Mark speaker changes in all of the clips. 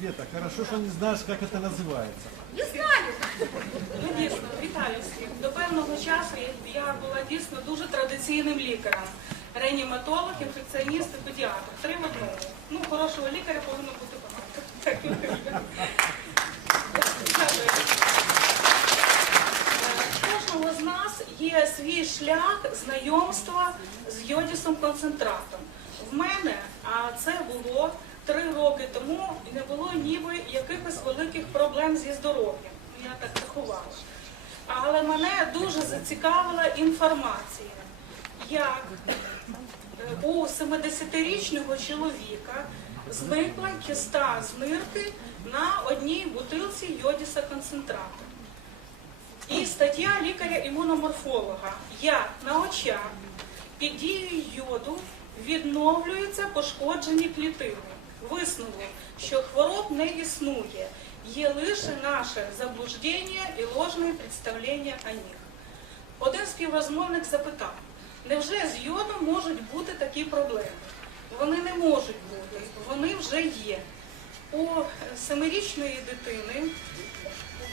Speaker 1: Света, хорошо, что не знаешь, как это называется.
Speaker 2: Не знаю.
Speaker 3: Ну, дійсно, вітаю всіх. До певного часу я- я була дійсно дуже традиційним лікарем. Реаніматолог, інфекціоніст і педіатр. Три в одному. Ну, хорошого лікаря повинно бути багато. Так, ну. Е, кожного з нас є свій шлях знайомства з йодісом концентратом. В мене, а це було три роки тому, не було ніби якихось великих проблем зі здоров'ям. Ну, Я так рахувала. Але мене дуже зацікавила інформація, як е, у 70-річного чоловіка зникла кіста з нирки на одній бутилці йодіса концентрату. І стаття лікаря-імуноморфолога. Як на очах під дією йоду відновлюються пошкоджені клітини. Висновок, що хвороб не існує, є лише наше заблуждення і ложне представлення о них. Один співрозмовник запитав, невже з йодом можуть бути такі проблеми? Вони не можуть бути, вони вже є. У семирічної дитини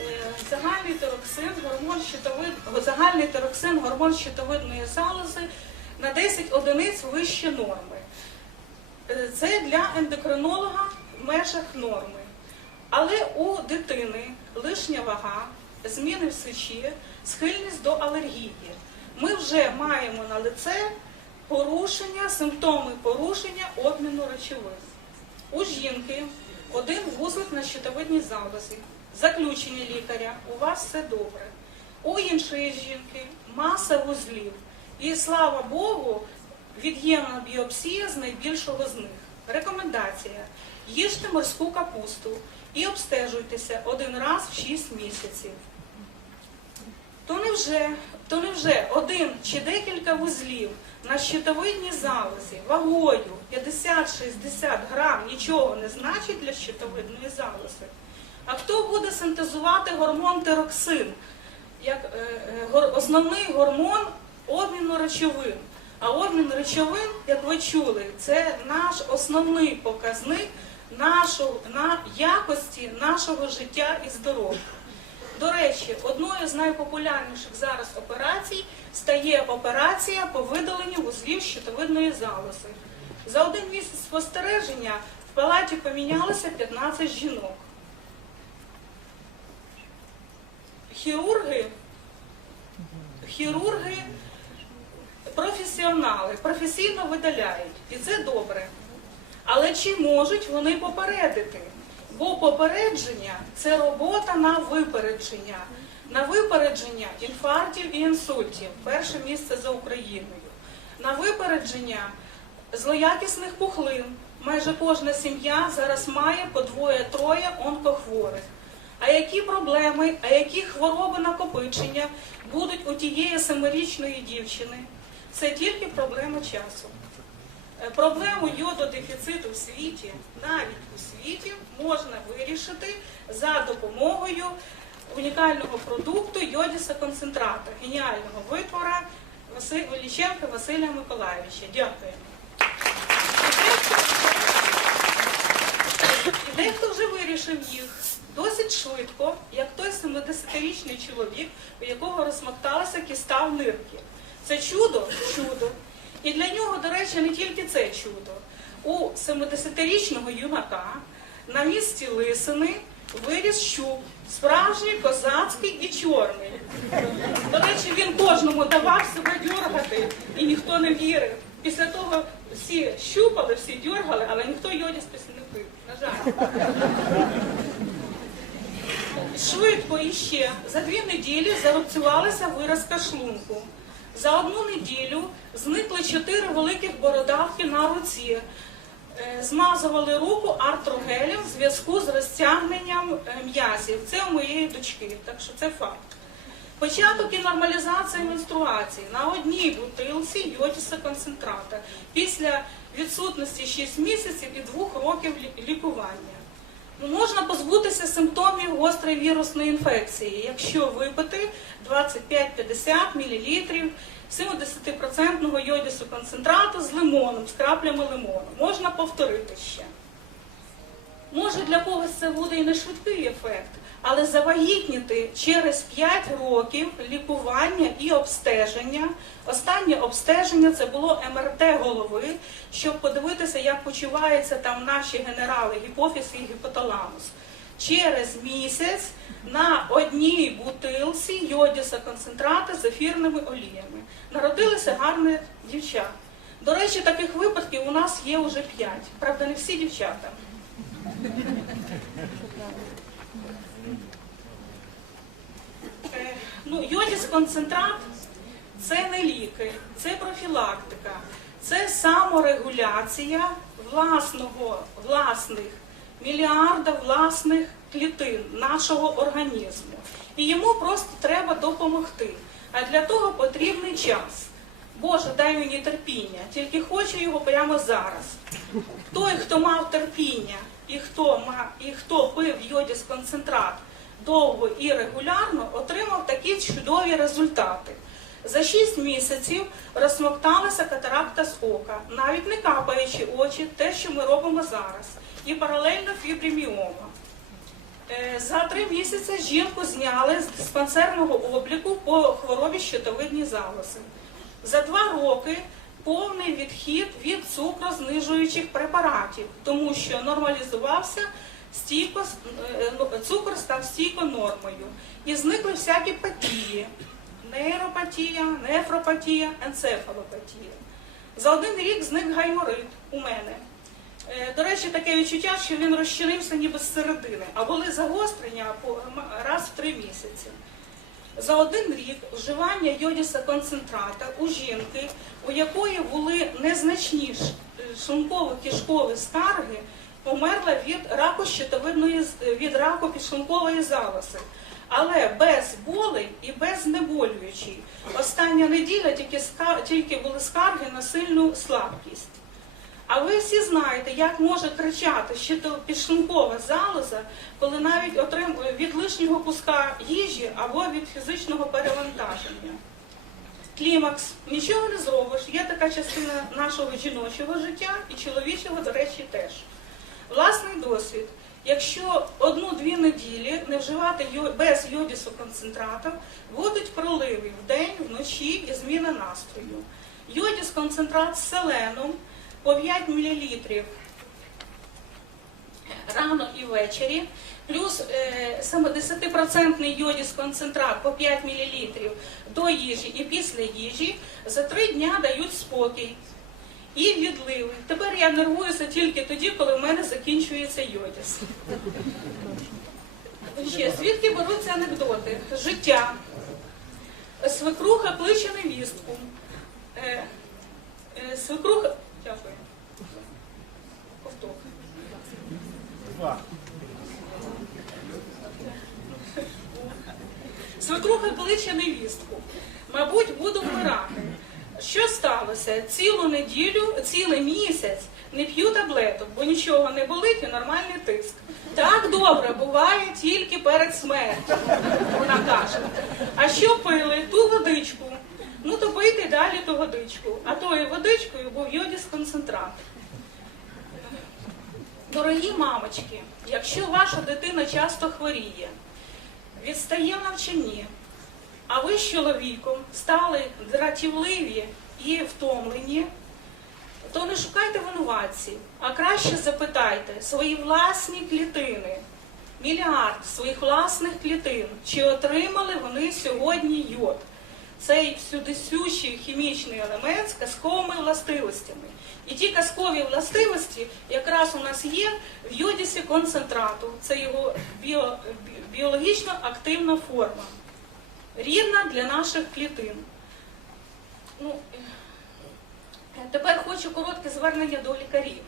Speaker 3: Е, загальний тероксин, гормон щитовид, загальний тероксин, гормон щитовидної залози на 10 одиниць вище норми. Е, Це для ендокринолога в межах норми. Але у дитини лишня вага, зміни в сечі, схильність до алергії. Ми вже маємо на лице порушення, симптоми порушення обміну речовин. У жінки один вузлик на щитовидній залозі. Заключення лікаря, у вас все добре. У іншої жінки маса вузлів. І слава Богу, від'ємна біопсія з найбільшого з них. Рекомендація: їжте морську капусту і обстежуйтеся один раз в 6 місяців. То невже, то невже один чи декілька вузлів на щитовидній залозі вагою 50-60 грам нічого не значить для щитовидної залози? А хто буде синтезувати гормон тероксин, як е, е, основний гормон обміну речовин? А обмін речовин, як ви чули, це наш основний показник нашого, на якості нашого життя і здоров'я. До речі, одною з найпопулярніших зараз операцій стає операція по видаленню вузлів щитовидної залози. За один місяць спостереження в палаті помінялося 15 жінок. Хірурги, хірурги професіонали, професійно видаляють, і це добре. Але чи можуть вони попередити? Бо попередження це робота на випередження. На випередження інфарктів і інсультів. Перше місце за Україною. На випередження злоякісних пухлин. Майже кожна сім'я зараз має по двоє-троє онкохворих. А які проблеми, а які хвороби накопичення будуть у тієї семирічної дівчини? Це тільки проблема часу. Е, Проблему йододефіциту в світі, навіть у світі, можна вирішити за допомогою унікального продукту йодіса концентрата, геніального витвора Ліченка Василя Миколаєвича. Дякую. І дехто вже вирішив їх досить швидко, як той 70-річний чоловік, у якого розсмокталася кіста в нирки. Це чудо, чудо. І для нього, до речі, не тільки це чудо. У 70-річного юнака на місці лисини виріс щуп, справжній, козацький і чорний. До речі, він кожному давав себе дьоргати, і ніхто не вірив. Після того всі щупали, всі дьоргали, але ніхто йодіс після не пив. На жаль. Швидко іще за дві неділі зарубцювалася виразка шлунку. За одну неділю зникли чотири великих бородавки на руці. Е, Змазували руку артрогелем в зв'язку з розтягненням е, м'язів. Це у моєї дочки, так що це факт. Початок і нормалізація менструації на одній бутилці йодіса концентрата після відсутності 6 місяців і 2 років лікування. Можна позбутися симптомів гострої вірусної інфекції, якщо випити 25-50 мл 70% йодісу концентрату з лимоном, з краплями лимону. Можна повторити ще. Може для когось це буде і не швидкий ефект, але завагітніти через 5 років лікування і обстеження. Останнє обстеження це було МРТ голови, щоб подивитися, як почуваються там наші генерали, гіпофіз і гіпоталамус. Через місяць на одній бутилці йодіса концентрата з ефірними оліями. Народилися гарні дівчата. До речі, таких випадків у нас є вже 5. Правда, не всі дівчата. Е, Ну, йодіс концентрат це не ліки, це профілактика, це саморегуляція власного, власних мільярда власних клітин нашого організму. І йому просто треба допомогти. А для того потрібний час. Боже, дай мені терпіння, тільки хочу його прямо зараз. Той, хто мав терпіння і хто, і хто пив йодіс концентрат довго і регулярно, отримав такі чудові результати. За 6 місяців розсмокталася катаракта з ока, навіть не капаючи очі, те, що ми робимо зараз, і паралельно фібріміома. Е, За три місяці жінку зняли з диспансерного обліку по хворобі щитовидні залози. За два роки повний відхід від цукрознижуючих препаратів, тому що нормалізувався стійко, е, ну, цукор став стійко нормою. І зникли всякі патії, нейропатія, нефропатія, енцефалопатія. За один рік зник гайморит у мене. Е, До речі, таке відчуття, що він розчинився ніби з середини, а були загострення раз в три місяці. За один рік вживання йодіса концентрата у жінки, у якої були незначні ш- шлунково-кишкові скарги, померла від раку щитовидної від раку підшлункової залози. Але без болей і без знеболюючий. Остання неділя тільки, тільки були скарги на сильну слабкість. А ви всі знаєте, як може кричати щито- підшлункова залоза, коли навіть отримує від лишнього куска їжі або від фізичного перевантаження. Клімакс, нічого не зробиш. Є така частина нашого жіночого життя і чоловічого, до речі, теж. Власний досвід. Якщо одну-дві неділі не вживати без йодісу концентрату, будуть проливи вдень, вночі і зміна настрою. Йодіс концентрат з селеном по 5 мл рано і ввечері, плюс е, саме 10% йодіс концентрат по 5 мл до їжі і після їжі за 3 дня дають спокій. І відливи. Тепер я нервуюся тільки тоді, коли в мене закінчується йодіс. Ще, звідки беруться анекдоти? Життя. Свекруха кличе невістку. Е, е, свекруха. Дякую. Ковток. Свекруха кличе невістку. Мабуть, буду вмирати. Що сталося? Цілу неділю, цілий місяць не п'ю таблеток, бо нічого не болить і нормальний тиск. Так добре буває тільки перед смертю, вона каже. А що пили? Ту водичку. Ну то пийте далі ту водичку. А тою водичкою був йодіс концентрат. Дорогі мамочки, якщо ваша дитина часто хворіє, відстає навчанні, а ви з чоловіком стали дратівливі і втомлені, то не шукайте винуватців, а краще запитайте свої власні клітини, мільярд своїх власних клітин, чи отримали вони сьогодні йод. Цей всюдисющий хімічний елемент з казковими властивостями. І ті казкові властивості якраз у нас є в йодісі концентрату. Це його біо, біологічно активна форма рідна для наших клітин. Ну, тепер хочу коротке звернення до лікарів.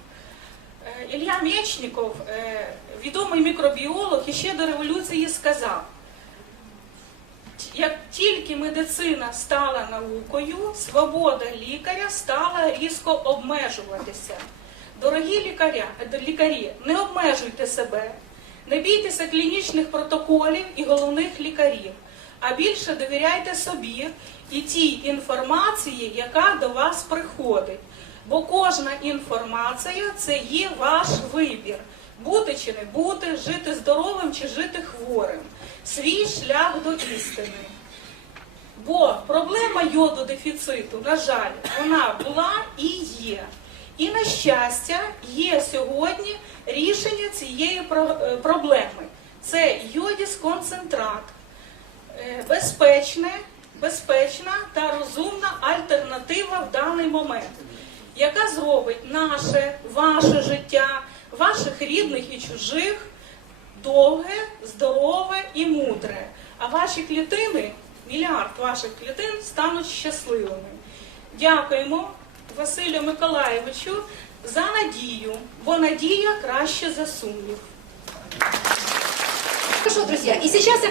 Speaker 3: Е, Ілля Мєчніков, е, відомий мікробіолог, іще до революції сказав, як тільки медицина стала наукою, свобода лікаря стала різко обмежуватися. Дорогі лікаря, лікарі, не обмежуйте себе, не бійтеся клінічних протоколів і головних лікарів, а більше довіряйте собі і тій інформації, яка до вас приходить. Бо кожна інформація це є ваш вибір. бути чи не бути, жити здоровим чи жити хворим, свій шлях до істини. Бо проблема йододефіциту, на жаль, вона була і є. І, на щастя, є сьогодні рішення цієї е, проблеми. Це йодіс-концентрат. Е, Безпечне, безпечна та розумна альтернатива в даний момент, яка зробить наше, ваше життя, ваших рідних і чужих довге, здорове і мудре. А ваші клітини, мільярд ваших клітин, стануть щасливими. Дякуємо Василю Миколаєвичу за надію, бо надія краще за сумнів.
Speaker 2: Хорошо, друзья, и сейчас я.